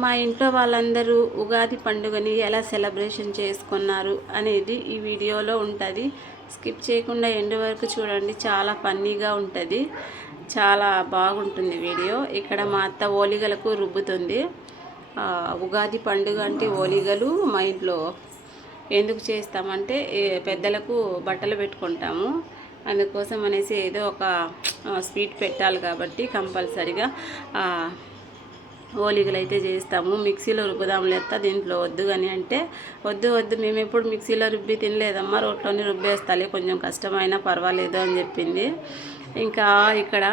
మా ఇంట్లో వాళ్ళందరూ ఉగాది పండుగని ఎలా సెలబ్రేషన్ చేసుకున్నారు అనేది ఈ వీడియోలో ఉంటుంది. స్కిప్ చేయకుండా ఎండ్ వరకు చూడండి, చాలా ఫన్నీగా ఉంటుంది, చాలా బాగుంటుంది వీడియో. ఇక్కడ మా అత్త ఓలిగలకు రుబ్బుతుంది. ఉగాది పండుగ అంటే ఓలిగలు మా ఇంట్లో ఎందుకు చేస్తామంటే పెద్దలకు బట్టలు పెట్టుకుంటాము, అందుకోసం అనేసి ఏదో ఒక స్వీట్ పెట్టాలి కాబట్టి కంపల్సరిగా ఓలిగలు అయితే చేస్తాము. మిక్సీలో రుబ్బుదాం లేత దీంట్లో వద్దు కానీ అంటే వద్దు మేము ఎప్పుడు మిక్సీలో రుబ్బి తినలేదమ్మా, రోట్లోనే రుబ్బేస్తాలే, కొంచెం కష్టమైనా పర్వాలేదు అని చెప్పింది. ఇంకా ఇక్కడ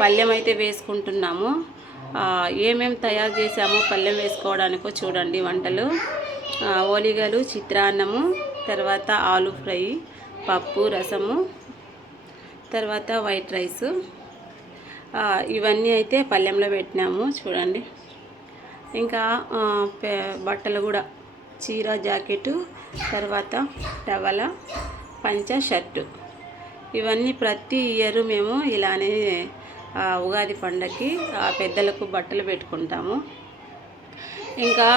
పళ్ళెం అయితే వేసుకుంటున్నాము. ఏమేమి తయారు చేసామో పళ్ళెం వేసుకోవడానికో చూడండి. వంటలు ఓలిగలు, చిత్రాన్నము, తర్వాత ఆలు ఫ్రై, పప్పు, రసము, తర్వాత వైట్ రైసు, ఇవన్నీ అయితే పళ్ళెంలో పెట్టినాము చూడండి. ఇంకా బట్టలు కూడా చీర, జాకెట్టు, తర్వాత టవల, పంచ, షర్టు, ఇవన్నీ ప్రతి ఇయర్ మేము ఇలానే ఉగాది పండగకి పెద్దలకు బట్టలు పెట్టుకుంటాము. ఇంకా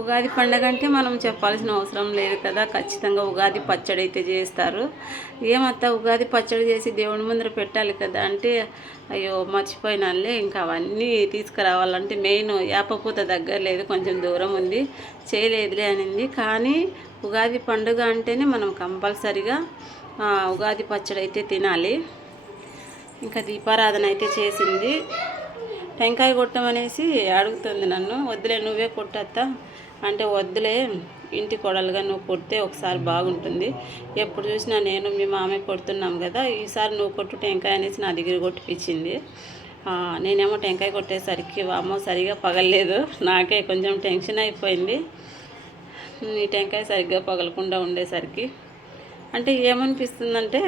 ఉగాది పండగ అంటే మనం చెప్పాల్సిన అవసరం లేదు కదా, ఖచ్చితంగా ఉగాది పచ్చడి అయితే చేస్తారు. ఏమంతా ఉగాది పచ్చడి చేసి దేవుని ముందర పెట్టాలి కదా అంటే అయ్యో మర్చిపోయినాలే, ఇంకా అవన్నీ తీసుకురావాలంటే మెయిన్ యాపపూత దగ్గర లేదు, కొంచెం దూరం ఉంది, చేయలేదులే అనింది. కానీ ఉగాది పండుగ అంటేనే మనం కంపల్సరిగా ఉగాది పచ్చడి అయితే తినాలి. ఇంకా దీపారాధన అయితే చేసింది. టెంకాయ కొట్టమనేసి అడుగుతుంది నన్ను. వద్దులే నువ్వే కొట్టత్తా అంటే, వద్దులే ఇంటి కొడలుగా నువ్వు కొడితే ఒకసారి బాగుంటుంది, ఎప్పుడు చూసినా నేను మీ మామే కొడుతున్నాం కదా, ఈసారి నువ్వు కొట్టు టెంకాయ అనేసి నా దగ్గర కొట్టిపించింది. నేనేమో టెంకాయ కొట్టేసరికి అమ్మో సరిగా పగలలేదు, నాకే కొంచెం టెన్షన్ అయిపోయింది. ఈ టెంకాయ సరిగ్గా పగలకుండా ఉండేసరికి అంటే ఏమనిపిస్తుందంటే,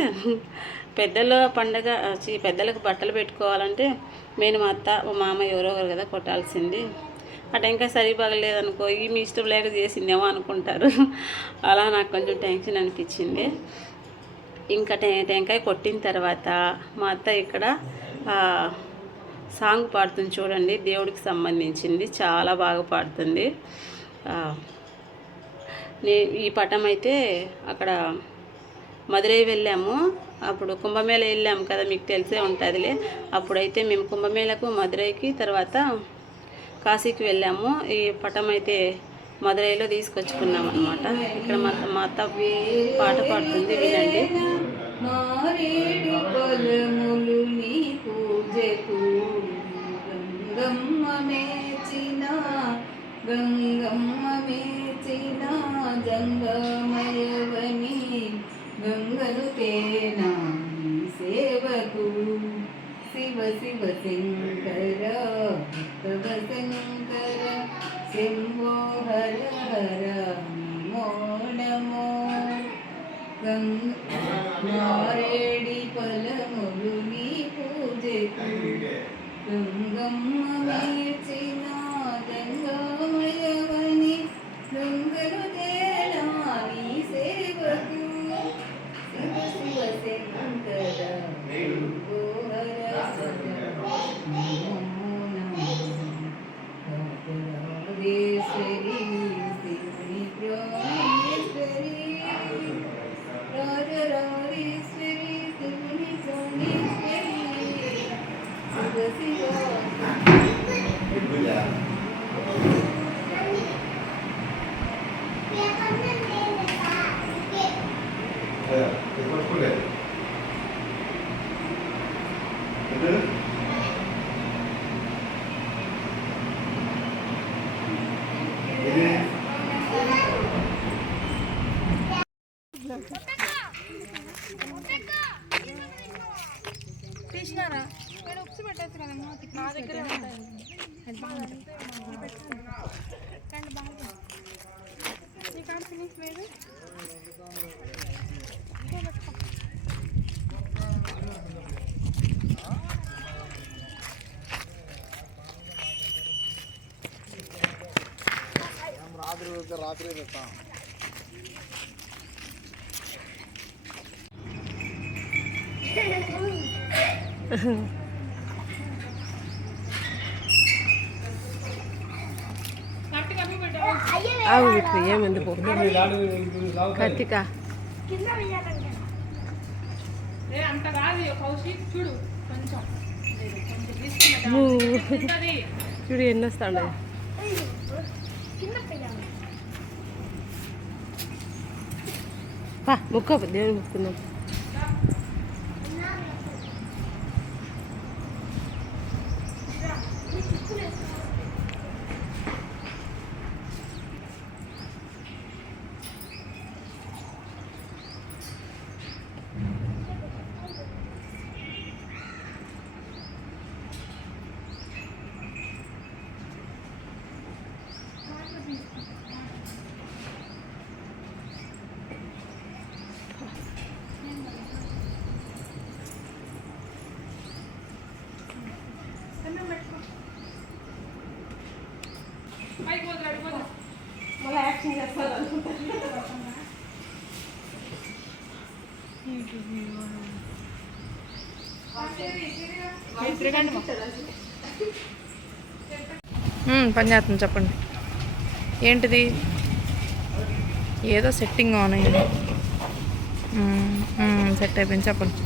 పెద్దల పండగ పెద్దలకు బట్టలు పెట్టుకోవాలంటే నేను మా అత్త మా మామ ఎవరో ఒకరు కదా కొట్టాల్సింది. ఆ టెంకాయ సరి పగలేదనుకో మీ ఇష్టం లేక చేసిందేమో అనుకుంటారు. అలా నాకు కొంచెం టెన్షన్ అనిపించింది. ఇంకా టెంకాయ కొట్టిన తర్వాత మా అత్త ఇక్కడ సాంగ్ పాడుతుంది చూడండి, దేవుడికి సంబంధించింది, చాలా బాగా పాడుతుంది. ఈ పటం అయితే అక్కడ మదురై వెళ్ళాము, అప్పుడు కుంభమేళ వెళ్ళాము కదా, మీకు తెలిసే ఉంటుందిలే. అప్పుడైతే మేము కుంభమేళకు మదురైకి తర్వాత కాశీకి వెళ్ళాము. ఈ పటం అయితే మదురైలో తీసుకొచ్చుకున్నాం అనమాట. ఇక్కడ మా అత్త పాట పాడుతుంది, వినండి. గంగమ్మ మేచిన జంగమయవని గంగలు తేనా సేవకు శివ శివ శంకర భక్తవ శంకర శంభో హర హర నమో నమో. మారేడి ఫలములు నీ పూజకు గంగమ్మ మేచిన జంగమయవని గంగలు తేనా నీ సేవకు శివ శివ శంకర శంభో హర హర నమో నమో. రాజరాజేశ్వరి శివుని ప్రాణేశ్వరి, రాజరాజేశ్వరి శివుని ప్రాణేశ్వరి, శివ శివ తీసినారా ఇక్కడ ఉప్పు పెట్టచ్చు కదమ్మా, నా దగ్గర నీ కాడ ఫినిష్ లేదు. రాత్రి పెడతాం. ఆగు బిట్టు ఏమెందుకు కత్తిక అంత కాదు కౌశిక్ చూడు కొంచెం తీసుకున్నది చూడు ఎన్ని వస్తాడు ముక్క దేవుని ముక్కుందాం పైకి పోదు అడిపోదు మళ్ళీ యాక్షన్ చేస్తారు పని చేస్తుంది చెప్పండి ఏంటిది ఏదో సెట్టింగ్ ఆన్ అయింది సెట్ అయిపోయింది చెప్పండి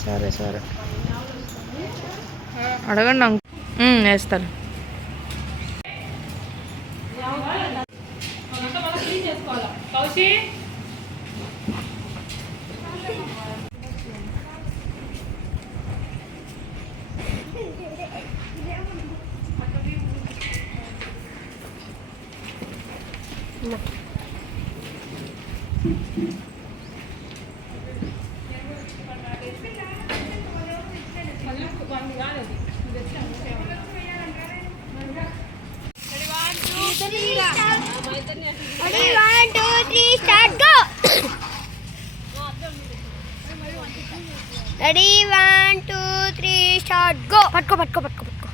సరే సరే అడగండి వేస్తాను కౌశి Ready, 1, 2, 3, start, go. పట్టుకో పట్టుకో పట్టుకో పట్టుకో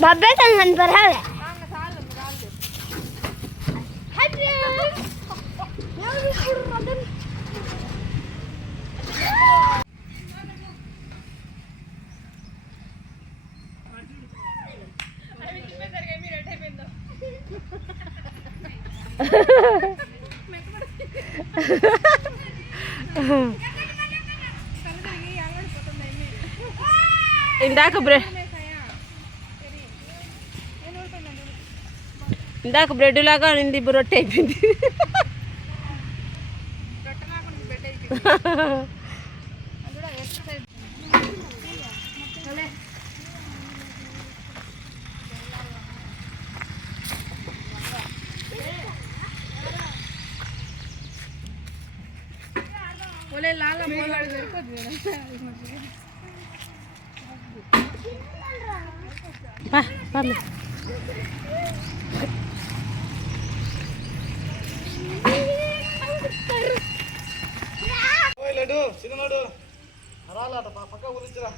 బాబాయ్ తన పరాలే ఇందాక బ్రెడ్ లాగా నింది ఇప్పుడు రొట్టె అయిపోయింది లడ్డు చిన్నడు రాలట పక్క గురించిరా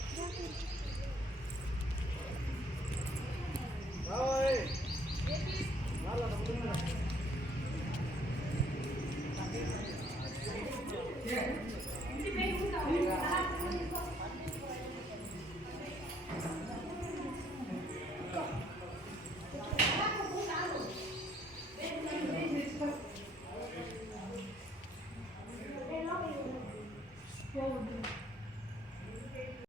రాలట